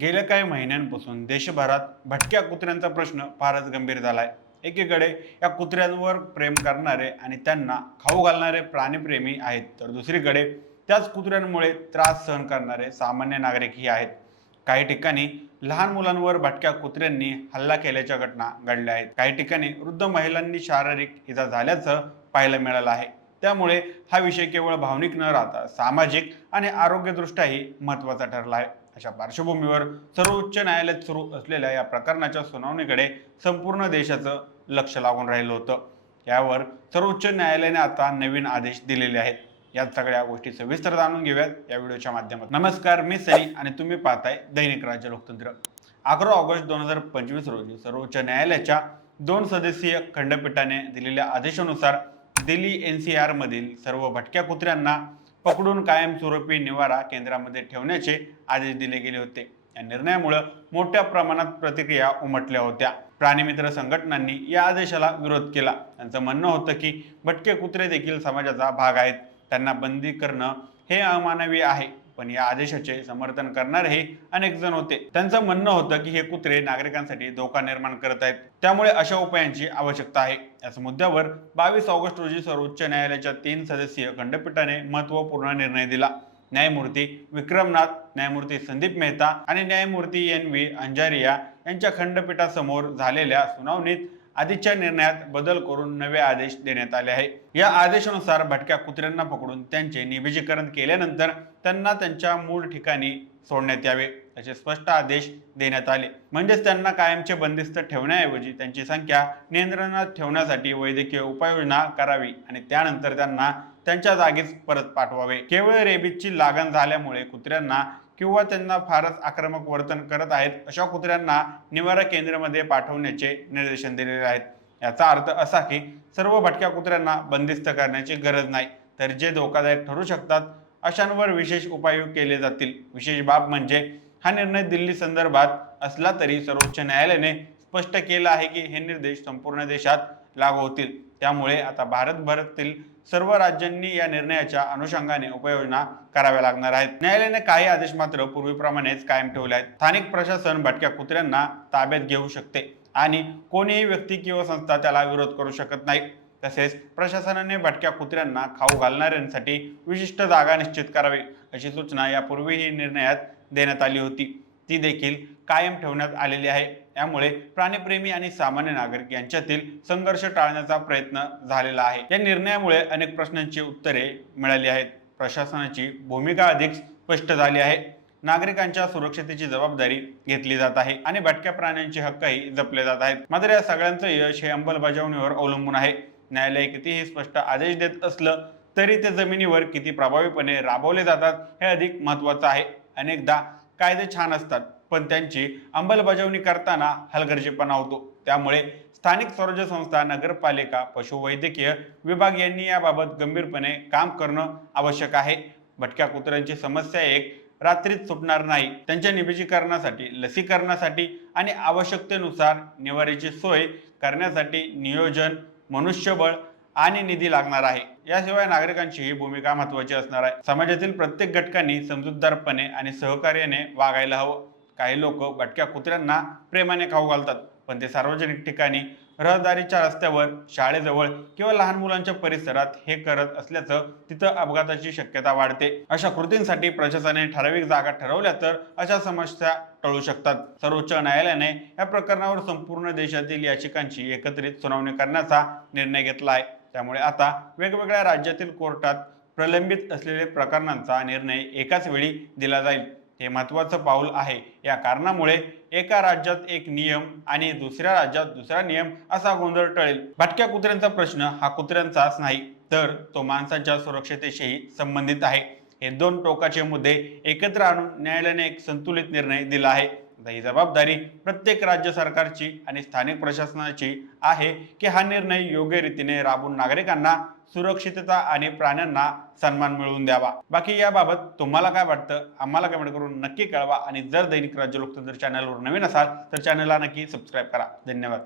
गेल्या काही महिन्यांपासून देशभरात भटक्या कुत्र्यांचा प्रश्न फारच गंभीर झालाय। एकीकडे या कुत्र्यांवर प्रेम करणारे आणि त्यांना खाऊ घालणारे प्राणीप्रेमी आहेत, तर दुसरीकडे त्याच कुत्र्यांमुळे त्रास सहन करणारे सामान्य नागरिकही आहेत। काही ठिकाणी लहान मुलांवर भटक्या कुत्र्यांनी हल्ला केल्याच्या घटना घडल्या आहेत। काही ठिकाणी वृद्ध महिलांनी शारीरिक इजा झाल्याचं पाहायला मिळालं आहे। त्यामुळे हा विषय केवळ भावनिक न राहता सामाजिक आणि आरोग्यदृष्ट्याही महत्त्वाचा ठरला आहे। अशा पार्श्वभूमीवर सर्वोच्च न्यायालयात सुरू असलेल्या या प्रकरणाच्या सुनावणीकडे संपूर्ण देशाचं लक्ष लागून राहिलं होतं। यावर सर्वोच्च न्यायालयाने आता नवीन आदेश दिलेले आहेत। या सगळ्या गोष्टी सविस्तर जाणून घेऊयात या व्हिडिओच्या माध्यमातून। नमस्कार, मी सनी आणि तुम्ही पाहताय दैनिक राज्य लोकतंत्र। 11 ऑगस्ट 2025 रोजी सर्वोच्च न्यायालयाच्या 2 सदस्यीय खंडपीठाने दिलेल्या आदेशानुसार दिल्ली एनसीआर मधील सर्व भटक्या कुत्र्यांना पकडून कायमस्वरूपी निवारा केंद्रामध्ये ठेवण्याचे आदेश दिले गेले होते। या निर्णयामुळे मोठ्या प्रमाणात प्रतिक्रिया उमटल्या होत्या। प्राणीमित्र संघटनांनी या आदेशाला विरोध केला। त्यांचं म्हणणं होतं की भटके कुत्रे देखील समाजाचा भाग आहेत, त्यांना बंदी करणं हे अमानवी आहे। पण या आदेशाचे समर्थन करणारेही अनेक जण होते। त्यांचं म्हणणं होतं की हे कुत्रे नागरिकांसाठी धोका निर्माण करत आहेत, त्यामुळे अशा उपायांची आवश्यकता आहे। याच मुद्द्यावर 22 ऑगस्ट रोजी सर्वोच्च न्यायालयाच्या 3 सदस्यीय खंडपीठाने महत्त्वपूर्ण निर्णय दिला। न्यायमूर्ती विक्रमनाथ, न्यायमूर्ती संदीप मेहता आणि न्यायमूर्ती NV अंजारिया यांच्या खंडपीठासमोर झालेल्या सुनावणीत आधीच्या निर्णयात बदल करून नवे आदेश देण्यात आले आहे। या आदेशानुसार भटक्या कुत्र्यांना पकडून त्यांचे निविजीकरण केल्यानंतर त्यांना त्यांच्या मूळ ठिकाणी सोडण्यात यावे असे स्पष्ट आदेश देण्यात आले। म्हणजेच त्यांना कायमचे बंदिस्त ठेवण्याऐवजी त्यांची संख्या नियंत्रणात ठेवण्यासाठी वैद्यकीय उपाययोजना करावी आणि त्यानंतर त्यांना त्यांच्या जागीच परत पाठवावे। केवळ रेबीजची लागण झाल्यामुळे कुत्र्यांना किंवा त्यांना फारच आक्रमक वर्तन करत आहेत अशा कुत्र्यांना निवारा केंद्रामध्ये पाठवण्याचे निर्देशन दिलेले आहेत। याचा अर्थ असा की सर्व भटक्या कुत्र्यांना बंदिस्त करण्याची गरज नाही, तर जे धोकादायक ठरू शकतात अशांवर विशेष उपाय केले जातील। विशेष बाब म्हणजे हा निर्णय दिल्ली संदर्भात असला तरी सर्वोच्च न्यायालयाने स्पष्ट केलं आहे की हे निर्देश संपूर्ण देशात लागू होतील। त्यामुळे आता भारतभरातील सर्व राज्यांनी या निर्णयाच्या अनुषंगाने उपाययोजना कराव्या लागणार आहेत। न्यायालयाने काही आदेश मात्र पूर्वीप्रमाणेच कायम ठेवले आहेत। स्थानिक प्रशासन भटक्या कुत्र्यांना ताब्यात घेऊ शकते आणि कोणीही व्यक्ती किंवा संस्था त्याला विरोध करू शकत नाही। तसेच प्रशासनाने भटक्या कुत्र्यांना खाऊ घालणाऱ्यांसाठी विशिष्ट जागा निश्चित करावी अशी सूचना यापूर्वीही निर्णयात देण्यात आली होती, ती देखील कायम ठेवण्यात आलेली आहे। यामुळे प्राणीप्रेमी आणि सामान्य नागरिक यांच्यातील संघर्ष टाळण्याचा प्रयत्न झालेला आहे। या निर्णयामुळे अनेक प्रश्नांची उत्तरे मिळाली आहेत। प्रशासनाची भूमिका अधिक स्पष्ट झाली आहे, नागरिकांच्या सुरक्षतेची जबाबदारी घेतली जात आहे आणि भटक्या प्राण्यांचे हक्कही जपले जात आहेत। मात्र या सगळ्यांचं यश हे अंमलबजावणीवर अवलंबून आहे। न्यायालय कितीही स्पष्ट आदेश देत असलं तरी ते जमिनीवर किती प्रभावीपणे राबवले जातात हे अधिक महत्त्वाचं आहे। अनेकदा कायदे छान असतात, पण त्यांची अंमलबजावणी करताना हलगर्जीपणा होतो। त्यामुळे स्थानिक स्वराज्य संस्था, नगरपालिका, पशुवैद्यकीय विभाग यांनी याबाबत गंभीरपणे काम करणं आवश्यक आहे। भटक्या कुत्र्यांची समस्या एक रात्रीत सुटणार नाही। त्यांच्या निविजीकरणासाठी, लसीकरणासाठी आणि आवश्यकतेनुसार निवाऱ्याची सोय करण्यासाठी नियोजन, मनुष्यबळ आणि निधी लागणार आहे। याशिवाय नागरिकांची ही भूमिका महत्त्वाची असणार आहे। समाजातील प्रत्येक घटकांनी समजूतदारपणे आणि सहकार्याने वागायला हवं। काही लोक भटक्या कुत्र्यांना प्रेमाने खाऊ घालतात, पण ते सार्वजनिक ठिकाणी, रहदारीच्या रस्त्यावर, शाळेजवळ किंवा लहान मुलांच्या परिसरात हे करत असल्याचं तिथं अपघाताची शक्यता वाढते। अशा कृतींसाठी प्रशासनाने ठराविक जागा ठरवल्या तर अशा समस्या टळू शकतात। सर्वोच्च न्यायालयाने या प्रकरणावर संपूर्ण देशातील याचिकांची एकत्रित सुनावणी करण्याचा निर्णय घेतला आहे। त्यामुळे आता वेगवेगळ्या राज्यातील कोर्टात प्रलंबित असलेल्या प्रकरणांचा निर्णय एकाच वेळी दिला जाईल। हे महत्त्वाचं पाऊल आहे। या कारणामुळे एका राज्यात एक नियम आणि दुसऱ्या राज्यात दुसरा नियम असा गोंधळ टळेल। भटक्या कुत्र्यांचा प्रश्न हा कुत्र्यांचाच नाही, तर तो माणसांच्या सुरक्षतेशीही संबंधित आहे। हे दोन टोकाचे मुद्दे एकत्र आणून न्यायालयाने एक संतुलित निर्णय दिला आहे। ही जबाबदारी प्रत्येक राज्य सरकारची आणि स्थानिक प्रशासनाची आहे की हा निर्णय योग्य रीतीने राबवून नागरिकांना सुरक्षितता आणि प्राण्यांना सन्मान मिळवून द्यावा। बाकी याबाबत तुम्हाला काय वाटतं आम्हाला कमेंट करून नक्की कळवा आणि जर दैनिक राज्य लोकतंत्र चॅनलवर नवीन असाल तर चॅनलला नक्की सबस्क्राइब करा। धन्यवाद।